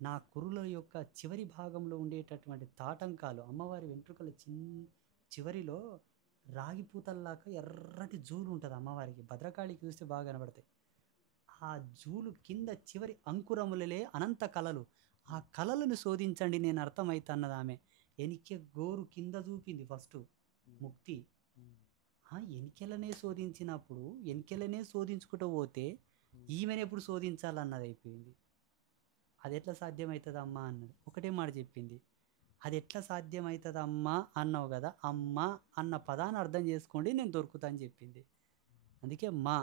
నా కురుల యొక్క చివరి భాగంలో ఉండేటటువంటి తాటంకాలు అమ్మవారి వెంట్రుకల చివరిలో రాగి పూతల్లాగా ఎర్రటి జూలు ఉంటుంది అమ్మవారికి. భద్రకాళికి చూస్తే బాగా కనబడతాయి. ఆ జూలు కింద చివరి అంకురములలే అనంత కళలు. ఆ కళలను శోధించండి నేను అర్థమైతే అన్నది ఆమె. ఎనికె గోరు కింద చూపింది ఫస్ట్ ముక్తి. ఎనికెలనే శోధించినప్పుడు ఎనికెలనే శోధించుకుంటూ పోతే ఈమెను ఎప్పుడు శోధించాలన్నది అయిపోయింది. అది ఎట్లా సాధ్యమవుతుందమ్మా అన్నది. ఒకటే మాట చెప్పింది, అది ఎట్లా సాధ్యమవుతుందమ్మా అన్నావు కదా, అమ్మ అన్న పదాన్ని అర్థం చేసుకోండి నేను దొరుకుతా అని చెప్పింది. అందుకే మా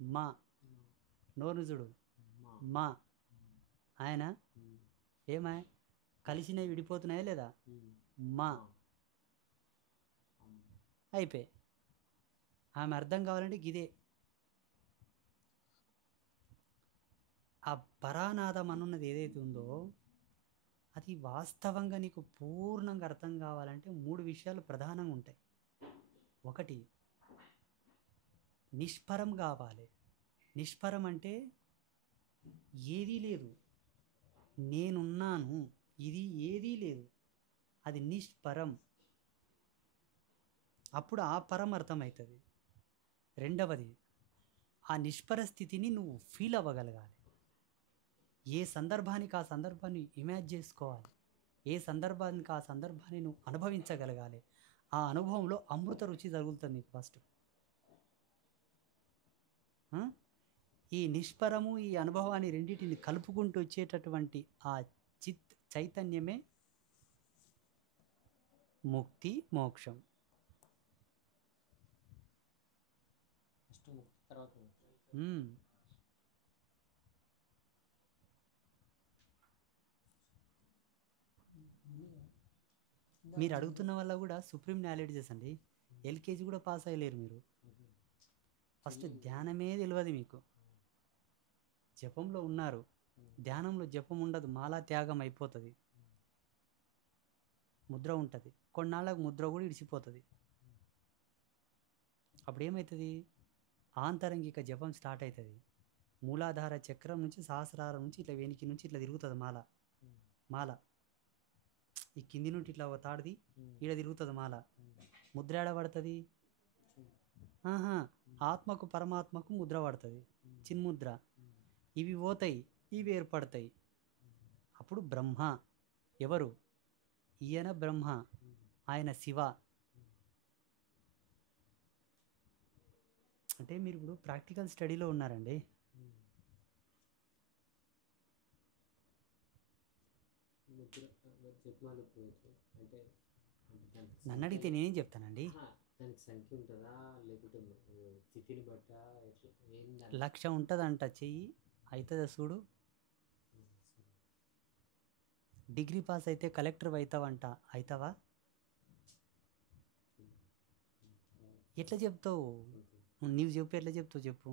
మా నోరు చూడు మా ఆయన ఏమాయ కలిసినవి విడిపోతున్నాయా లేదా? మా అయిపోయి ఆమె అర్థం కావాలంటే గిదే. ఆ పరానాదం అనున్నది ఏదైతే ఉందో అది వాస్తవంగా నీకు పూర్ణంగా అర్థం కావాలంటే 3 విషయాలు ప్రధానంగా ఉంటాయి. ఒకటి నిష్పరం కావాలి. నిష్పరం అంటే ఏదీ లేదు, నేనున్నాను, ఇది ఏదీ లేదు, అది నిష్పరం. అప్పుడు ఆ పరం అర్థమవుతుంది. రెండవది ఆ నిష్పర స్థితిని నువ్వు ఫీల్ అవ్వగలగాలి. ఏ సందర్భానికి ఆ సందర్భాన్ని ఇమాజిన్ చేసుకోవాలి. ఏ సందర్భానికి ఆ సందర్భాన్ని నువ్వు అనుభవించగలగాలి. ఆ అనుభవంలో అమృత రుచి తగులుతుంది నీకు ఫస్ట్. ఈ నిష్పరము ఈ అనుభవాన్ని రెండింటిని కలుపుకుంటూ వచ్చేటటువంటి ఆ చైతన్యమే ముక్తి మోక్షం. మీరు అడుగుతున్న వల్ల కూడా సుప్రీం నాలెడ్జెస్ అండి. ఎల్కేజీ కూడా పాస్ అయ్యలేరు మీరు. ఫస్ట్ ధ్యానమే తెలియదు మీకు. జపంలో ఉన్నారు, ధ్యానంలో జపం ఉండదు, మాలా త్యాగం అయిపోతుంది, ముద్ర ఉంటుంది. కొన్నాళ్ళకు ముద్ర కూడా ఇడిచిపోతుంది. అప్పుడు ఏమవుతుంది? ఆంతరంగిక జపం స్టార్ట్ అవుతుంది. మూలాధార చక్రం నుంచి సహస్రారం నుంచి ఇట్లా వెనికి నుంచి ఇట్లా తిరుగుతుంది మాల. ఈ కింది నుండి ఇట్లా తాడిది ఈడ తిరుగుతుంది మాల. ముద్ర ఏడ పడుతుంది? ఆత్మకు పరమాత్మకు ముద్ర పడుతుంది, చిన్ముద్ర. ఇవి పోతాయి, ఇవి ఏర్పడతాయి. అప్పుడు బ్రహ్మ ఎవరు? ఈయన బ్రహ్మ, ఆయన శివ. అంటే మీరు ఇప్పుడు ప్రాక్టికల్ స్టడీలో ఉన్నారండి. నన్ను అడిగితే నేనేం చెప్తానండి? లక్ష ఉంటుందంట చెయ్యి అవుతుందా చూడు. డిగ్రీ పాస్ అయితే కలెక్టర్ అవుతావంట, అవుతావా? ఎట్లా చెప్తావు? నీవు చెప్పు, ఎట్లా చెప్తావు చెప్పు.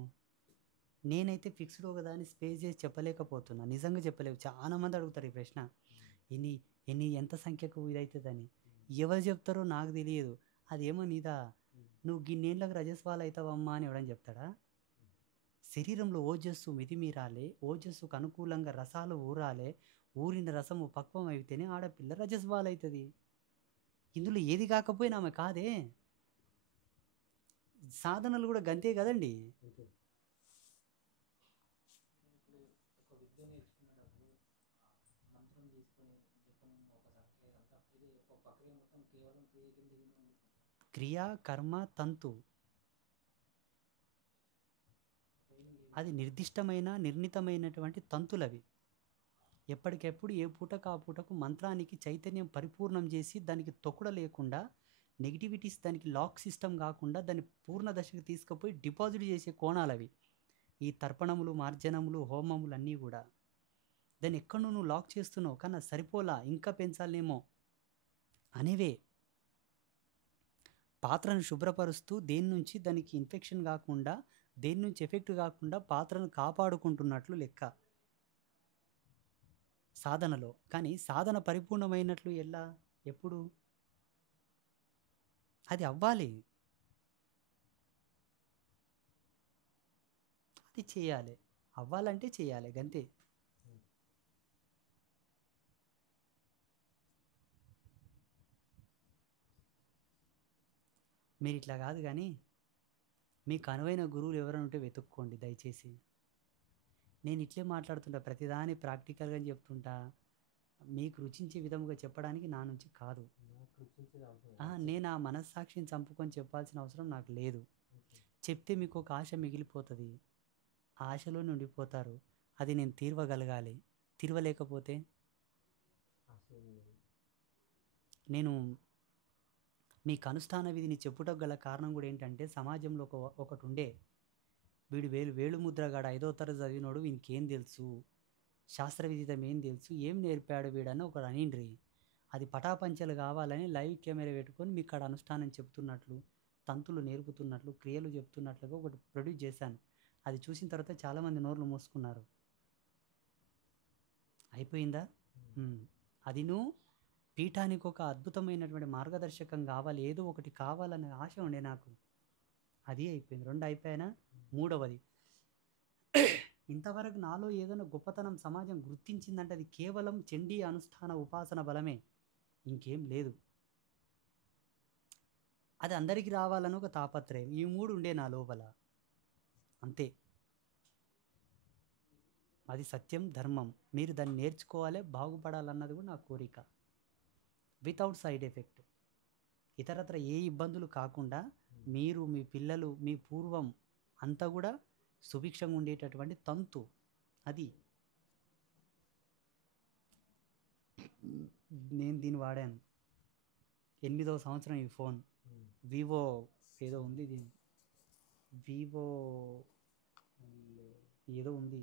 నేనైతే ఫిక్స్డ్ కదా అని స్పేస్ చేసి చెప్పలేకపోతున్నా, నిజంగా చెప్పలేవు. చాలా మంది అడుగుతారు ఈ ప్రశ్న, ఎంత సంఖ్యకు ఇదవుతుందని. ఎవరు చెప్తారో నాకు తెలియదు. అదేమో నీదా, నువ్వు గిన్నేళ్ళకి రజస్వాలు అవుతావమ్మా అని ఎవడని చెప్తాడా? శరీరంలో ఓజస్సు మితిమీరాలే, ఓజస్సుకు అనుకూలంగా రసాలు ఊరాలే, ఊరిన రసము పక్వం అయితేనే ఆడపిల్ల రజస్వాలు అవుతుంది. ఇందులో ఏది కాకపోయినా ఆమె కాదే. సాధనలు కూడా గంతే కదండి. క్రియా కర్మ తంతు అది నిర్దిష్టమైన నిర్ణీతమైనటువంటి తంతులవి. ఎప్పటికెప్పుడు ఏ పూటకు ఆ పూటకు మంత్రానికి చైతన్యం పరిపూర్ణం చేసి దానికి తొక్కుడ లేకుండా, నెగిటివిటీస్ దానికి లాక్ సిస్టమ్ కాకుండా దాన్ని పూర్ణ దశకు తీసుకుపోయి డిపాజిట్ చేసే కోణాలవి. ఈ తర్పణములు, మార్జనములు, హోమములు అన్నీ కూడా దాన్ని ఎక్కడ నువ్వు లాక్ చేస్తున్నావు, కానీ సరిపోలా, ఇంకా పెంచాలేమో అనేవే. పాత్రను శుభ్రపరుస్తూ దేని నుంచి దానికి ఇన్ఫెక్షన్ కాకుండా, దేని నుంచి ఎఫెక్ట్ కాకుండా పాత్రను కాపాడుకుంటున్నట్లు లెక్క సాధనలో. కానీ సాధన పరిపూర్ణమైనట్లు ఎలా, ఎప్పుడు? అది అవ్వాలి, అది చేయాలి. అవ్వాలంటే చేయాలి గంతే. మీరు ఇట్లా కాదు కానీ మీకు అనువైన గురువులు ఎవరైనా ఉంటే వెతుక్కోండి దయచేసి. నేను ఇట్లే మాట్లాడుతుంటా, ప్రతిదాని ప్రాక్టికల్గా చెప్తుంటా, మీకు రుచించే విధముగా చెప్పడానికి నా నుంచి కాదు. నేను ఆ మనస్సాక్షిని చంపుకొని చెప్పాల్సిన అవసరం నాకు లేదు. చెప్తే మీకు ఒక ఆశ మిగిలిపోతుంది, ఆ ఆశలోనే ఉండిపోతారు. అది నేను తీర్వగలగాలి. తీర్వలేకపోతే నేను మీకు అనుష్ఠాన విధిని చెప్పుటకు గల కారణం కూడా ఏంటంటే, సమాజంలో ఒకటి ఉండే, వీడు వేలు ముద్రగాడ 5వ తరగతి చదివినోడు, వీనికేం తెలుసు, శాస్త్ర విదితం ఏం తెలుసు, ఏం నేర్పాడు వీడని ఒకరు అనిండ్రి. అది పటాపంచలు కావాలని లైవ్ కెమెరా పెట్టుకొని మీకు అక్కడ అనుష్ఠానం చెప్తున్నట్లు, తంతులు నేర్పుతున్నట్లు, క్రియలు చెప్తున్నట్లుగా ఒకటి ప్రొడ్యూస్ చేశాను. అది చూసిన తర్వాత చాలామంది నోర్లు మూసుకున్నారు. అయిపోయిందా? అది నువ్వు పీఠానికి ఒక అద్భుతమైనటువంటి మార్గదర్శకం కావాలి, ఏదో ఒకటి కావాలనే ఆశ ఉండే నాకు. అది అయిపోయింది. 2 అయిపోయినా, 3వది ఇంతవరకు నాలో ఏదైనా గొప్పతనం సమాజం గుర్తించిందంటే అది కేవలం చండీ అనుష్ఠాన ఉపాసన బలమే, ఇంకేం లేదు. అది అందరికీ రావాలని ఒక తాపత్రయం, ఈ 3 ఉండే నా లోపల, అంతే. అది సత్యం, ధర్మం. మీరు దాన్ని నేర్చుకోవాలి, బాగుపడాలన్నది కూడా నా కోరిక, వితౌట్ సైడ్ ఎఫెక్ట్. ఇతరత్ర ఏ ఇబ్బందులు కాకుండా మీరు, మీ పిల్లలు, మీ పూర్వం అంతా కూడా సుభిక్షంగా ఉండేటటువంటి తంతు అది. నేను దీన్ని వాడాను 8వ సంవత్సరం. ఈ ఫోన్ వివో ఏదో ఉంది, దీన్ని వివో ఏదో ఉంది.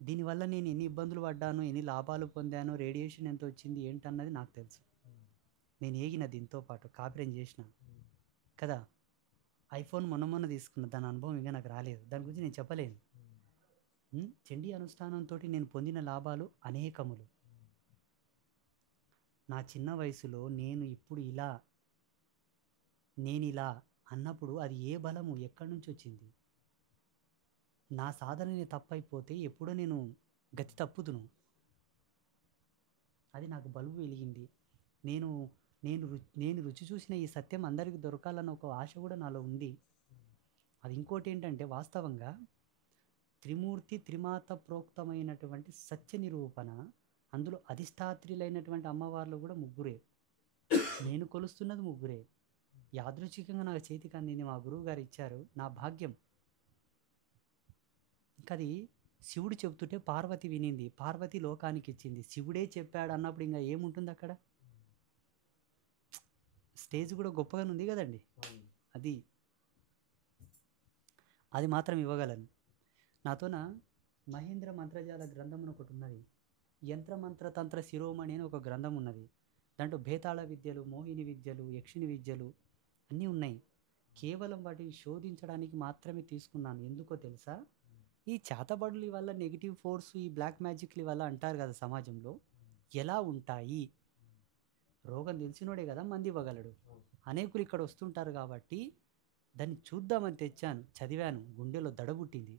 దీనివల్ల నేను ఎన్ని ఇబ్బందులు పడ్డాను, ఎన్ని లాభాలు పొందాను, రేడియేషన్ ఎంత వచ్చింది ఏంటన్నది నాకు తెలుసు. నేను ఏగిన దీంతో పాటు కాపురం చేసిన కదా. ఐఫోన్ మొన్న తీసుకున్న, దాని అనుభవం ఇంకా నాకు రాలేదు, దాని గురించి నేను చెప్పలేను. చండీ అనుష్ఠానంతో నేను పొందిన లాభాలు అనేకములు. నా చిన్న వయసులో నేను ఇలా అన్నప్పుడు అది ఏ బలము, ఎక్కడి నుంచి వచ్చింది? నా సాధనని తప్పైపోతే ఎప్పుడో నేను గతి తప్పుదును. అది నాకు బలువు వెలిగింది. నేను రుచి చూసిన ఈ సత్యం అందరికీ దొరకాలన్న ఒక ఆశ కూడా నాలో ఉంది. అది ఇంకోటి ఏంటంటే, వాస్తవంగా త్రిమూర్తి త్రిమాత ప్రోక్తమైనటువంటి సత్య నిరూపణ, అందులో అధిష్టాత్రులైనటువంటి అమ్మవార్లు కూడా ముగ్గురే, నేను కొలుస్తున్నది ముగ్గురే. యాదృచ్ఛికంగా నాకు చేతికి అందింది, మా గురువు గారు ఇచ్చారు, నా భాగ్యం. ఇంకా అది శివుడు చెబుతుంటే పార్వతి వినింది, పార్వతి లోకానికి ఇచ్చింది. శివుడే చెప్పాడు అన్నప్పుడు ఇంకా ఏముంటుంది అక్కడ? స్టేజ్ కూడా గొప్పగానే ఉంది కదండి. అది మాత్రం ఇవ్వగలను. నాతోన మహేంద్ర మంత్రజాల గ్రంథం అని ఒకటి ఉన్నది, యంత్రమంత్ర తంత్ర శిరోమణి అని ఒక గ్రంథం ఉన్నది. దాంట్లో భేతాళ విద్యలు, మోహిని విద్యలు, యక్షిణి విద్యలు అన్నీ ఉన్నాయి. కేవలం వాటిని శోధించడానికి మాత్రమే తీసుకున్నాను. ఎందుకో తెలుసా? ఈ చేతబడుల వల్ల, నెగిటివ్ ఫోర్స్, ఈ బ్లాక్ మ్యాజిక్ల వల్ల అంటారు కదా సమాజంలో, ఎలా ఉంటాయి? రోగం తెలిసినోడే కదా మంది ఇవ్వగలడు. అనేకులు ఇక్కడ వస్తుంటారు కాబట్టి దాన్ని చూద్దామని తెచ్చాను, చదివాను, గుండెలో దడబుట్టింది.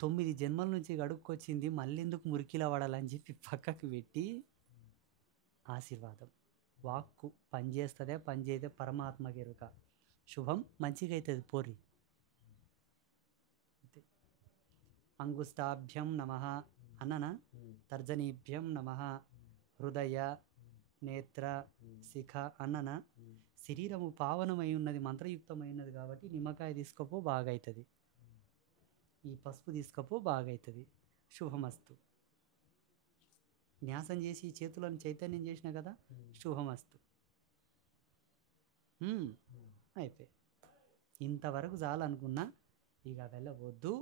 9 జన్మల నుంచి గడుక్కొచ్చింది, మళ్ళీ ఎందుకు మురికిలా పడాలని చెప్పి పక్కకు పెట్టి, ఆశీర్వాదం. వాక్కు పనిచేస్తుందే పనిచేయదే పరమాత్మ ఎరుక. శుభం, మంచిగా అవుతుంది, పోరి. అంగుష్టాభ్యం నమః అన్ననా, తర్జనీభ్యం నమః, హృదయ నేత్ర శిఖ అన్ననా. శరీరము పావనమై ఉన్నది, మంత్రయుక్తమైనది కాబట్టి నిమ్మకాయ తీసుకోపో బాగా అవుతుంది, ఈ పసుపు తీసుకోపో బాగా అవుతుంది. శుభమస్తు. న్యాసం చేసి చేతులను చైతన్యం చేసిన కదా, శుభమస్తు. అయిపోయి ఇంతవరకు చాలనుకున్నా, ఇక వెళ్ళవద్దు.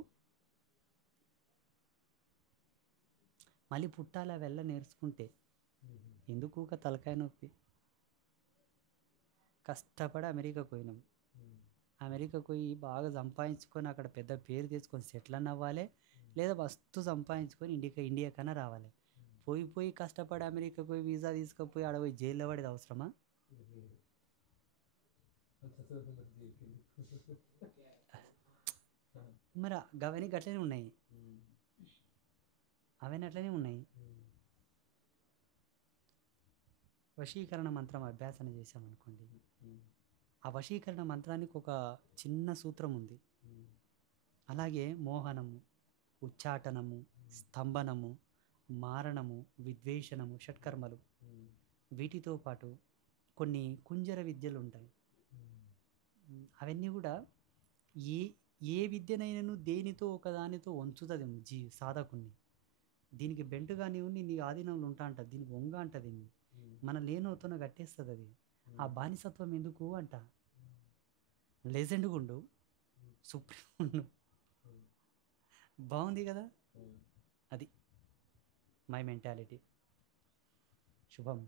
మళ్ళీ పుట్టాల వెళ్ళ నేర్చుకుంటే ఎందుకు ఒక తలకాయ నొప్పి? కష్టపడి అమెరికాకు పోయినాం. అమెరికాకు పోయి బాగా సంపాదించుకొని అక్కడ పెద్ద పేరు తెచ్చుకొని సెటిల్ అన్న అవ్వాలి, లేదా మస్తు సంపాదించుకొని ఇండియా కన్నా రావాలి. పోయి కష్టపడి అమెరికాకు పోయి వీసా తీసుకుపోయి ఆడ పోయి జైల్లో పడేది అవసరమా? మరి గవన్నీ గట్లనే ఉన్నాయి. అవన్నీ అట్లనే ఉన్నాయి. వశీకరణ మంత్రం అభ్యాసన చేసామనుకోండి, ఆ వశీకరణ మంత్రానికి ఒక చిన్న సూత్రం ఉంది. అలాగే మోహనము, ఉచ్చాటనము, స్తంభనము, మారణము, విద్వేషణము, షట్కర్మలు, వీటితో పాటు కొన్ని కుంజర విద్యలు ఉంటాయి. అవన్నీ కూడా ఏ ఏ విద్యనైనను దేనితో ఒకదానితో వంచుతుంది సాధకుని. దీనికి బెంటుగా నీవు నీ ఆధీనంలో ఉంటా అంటది, దీనికి వంగ అంటది, మన లేనవుతున్న కట్టేస్తుంది అది. ఆ బానిసత్వం ఎందుకు అంట. లెజెండ్ గుండు, సుప్రీం ఉండు, బాగుంది కదా. అది మై మెంటాలిటీ. శుభం.